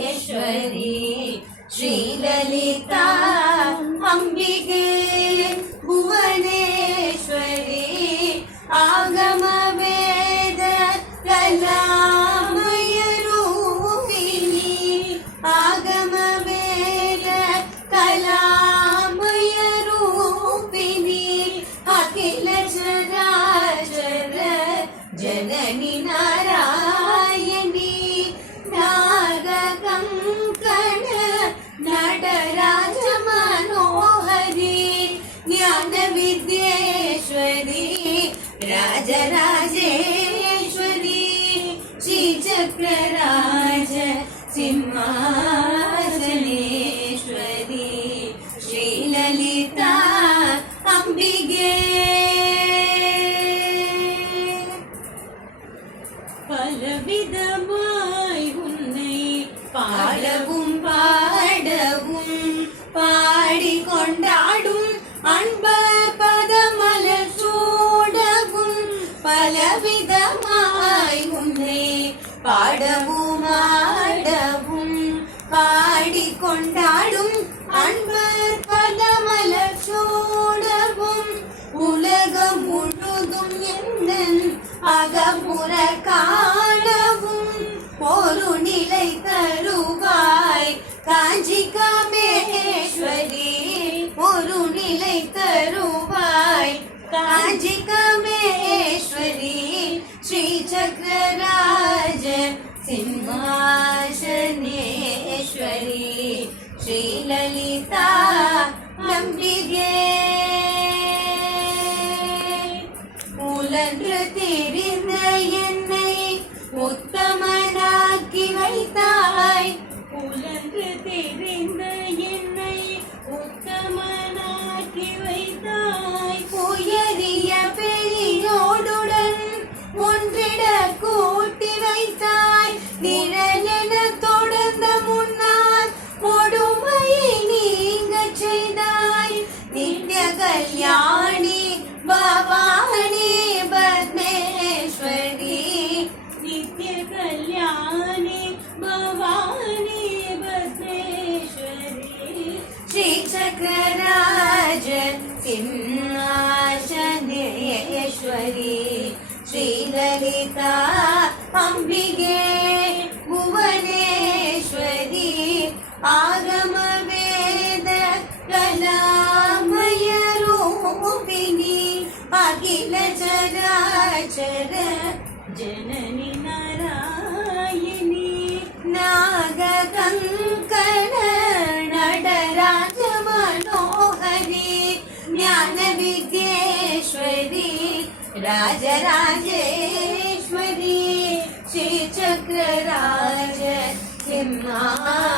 सिंहासनेश्वरी श्रीललिता अंबिके भुवनेश्वरी आगम वेद कलामय रूपिणी आगम वेद कलामय रूपिणी अखिल चराचर जननी नारायणी नागकंकण नटराज मनोहरी ज्ञान विद्येश्वरी राजराजेश्वरी श्रीचक्रराज सिंहासनेश्वरी श्रीललिता अंबिके பலவிதமாய் உன்னை பாடவும் பாடவும் பாடி கொண்டாடும் அன்பர் பதமலர் சூடவும் பலவிதமாய் உன்னை பாடவும் ஆடவும் பாடி கொண்டாடும் அன்பர் பதமலர் சூடவும் உலகம் முழுதும் என்னன் அகமுற காணவும் ஒரு நிலை தருவாய் காஞ்சி காமேஸ்வரி ஒரு நிலை தருவாய் காஞ்சி காமேஸ்வரி ஸ்ரீ சக்கரராஜ சிம்மாசனேஸ்வரி ஸ்ரீ லலிதா அம்பிகே உலன்று தெரிந்த என்னை உத்தமனாக்கி வைத்தாய் உலன்று தெரிந்த என்னை உத்தமனாக்கி வைத்தாய் உயரிய பெரியோடுடன் ஒன்றிட கூட்டி வைத்தாய் நிழலென தொடர்ந்த முன்னால் கொடுமையை நீங்க செய்தாய் நித்ய கல்யாணி பவானி பத்மேஸ்வரி நித்ய கல்யாணி பவானி பத்மேஸ்வரி ஸ்ரீ சக்கரராஜ சிம்மாசனேஸ்வரி ஸ்ரீ லலிதா அம்பிகே புவனேஸ்வரி ஆகம வேத கலாமய रूपिणी अखिल चराचर जननी नारायणी नागकंकण नटराज मनोहरी ज्ञान विद्येश्वरी राजराजेश्वरी श्री चक्रराज सिंहासने